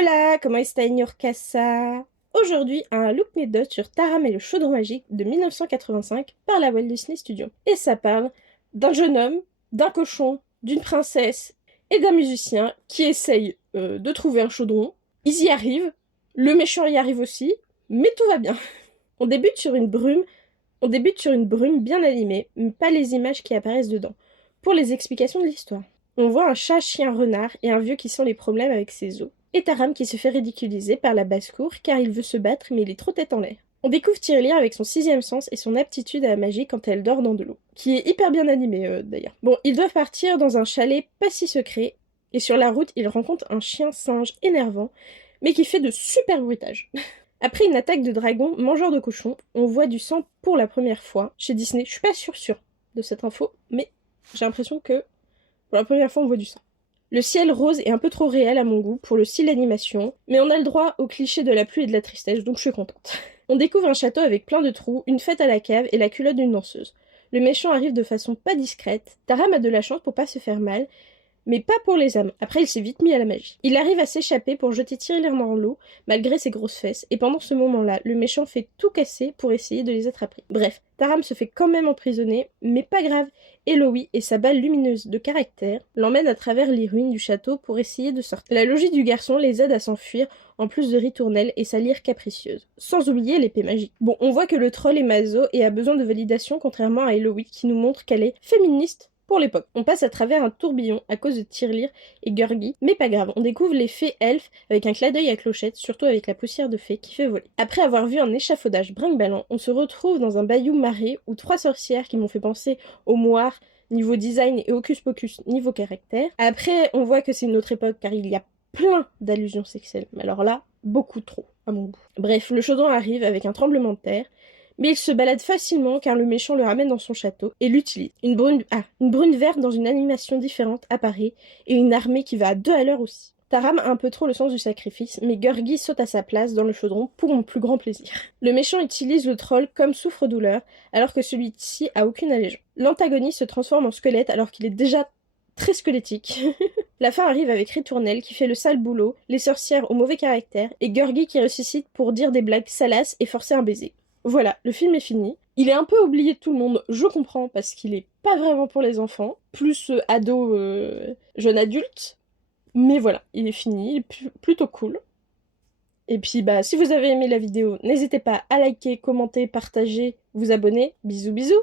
Hola, comment está señor casa? Aujourd'hui, un look anecdote sur Taram et le chaudron magique de 1985 par la Walt Disney Studios. Et ça parle d'un jeune homme, d'un cochon, d'une princesse et d'un musicien qui essayent de trouver un chaudron. Ils y arrivent, le méchant y arrive aussi, mais tout va bien. On débute sur une brume, bien animée, mais pas les images qui apparaissent dedans. Pour les explications de l'histoire. On voit un chat, chien, renard et un vieux qui sent les problèmes avec ses os. Et Taram qui se fait ridiculiser par la basse-cour car il veut se battre mais il est trop tête en l'air. On découvre Tirelire avec son sixième sens et son aptitude à la magie quand elle dort dans de l'eau, qui est hyper bien animée d'ailleurs. Bon, ils doivent partir dans un chalet pas si secret, et sur la route, ils rencontrent un chien singe énervant, mais qui fait de super bruitages. Après une attaque de dragon mangeur de cochons, on voit du sang pour la première fois chez Disney. Je suis pas sûre de cette info, mais j'ai l'impression que pour la première fois on voit du sang. Le ciel rose est un peu trop réel à mon goût pour le style d'animation, mais on a le droit au cliché de la pluie et de la tristesse, donc je suis contente. On découvre un château avec plein de trous, une fête à la cave et la culotte d'une danseuse. Le méchant arrive de façon pas discrète, Taram a de la chance pour pas se faire mal, mais pas pour les âmes. Après, il s'est vite mis à la magie. Il arrive à s'échapper pour jeter Tirelire dans l'eau, malgré ses grosses fesses, et pendant ce moment-là, le méchant fait tout casser pour essayer de les attraper. Bref, Taram se fait quand même emprisonner, mais pas grave. Eloï et sa balle lumineuse de caractère l'emmènent à travers les ruines du château pour essayer de sortir. La logique du garçon les aide à s'enfuir, en plus de ritournelle et sa lyre capricieuse. Sans oublier l'épée magique. Bon, on voit que le troll est maso et a besoin de validation, contrairement à Eloï qui nous montre qu'elle est féministe pour l'époque. On passe à travers un tourbillon à cause de Tirelire et Gurgi, mais pas grave, on découvre les fées elfes avec un clin d'œil à Clochette, surtout avec la poussière de fée qui fait voler. Après avoir vu un échafaudage brinque-ballant, on se retrouve dans un bayou marée où 3 sorcières qui m'ont fait penser au moire niveau design et Hocus Pocus niveau caractère. Après, on voit que c'est une autre époque car il y a plein d'allusions sexuelles, mais alors là, beaucoup trop, à mon goût. Bref, le chaudron arrive avec un tremblement de terre, mais il se balade facilement car le méchant le ramène dans son château et l'utilise. Une brune verte dans une animation différente apparaît et une armée qui va à 2 à l'heure aussi. Taram a un peu trop le sens du sacrifice, mais Gurgi saute à sa place dans le chaudron pour mon plus grand plaisir. Le méchant utilise le troll comme souffre-douleur, alors que celui-ci a aucune allégeance. L'antagoniste se transforme en squelette alors qu'il est déjà très squelettique. La fin arrive avec Ritournelle qui fait le sale boulot, les sorcières au mauvais caractère, et Gurgi qui ressuscite pour dire des blagues salaces et forcer un baiser. Voilà, le film est fini. Il est un peu oublié de tout le monde, je comprends, parce qu'il est pas vraiment pour les enfants, plus ado, jeune adulte. Mais voilà, il est fini, il est plutôt cool. Et puis bah si vous avez aimé la vidéo, n'hésitez pas à liker, commenter, partager, vous abonner. Bisous bisous.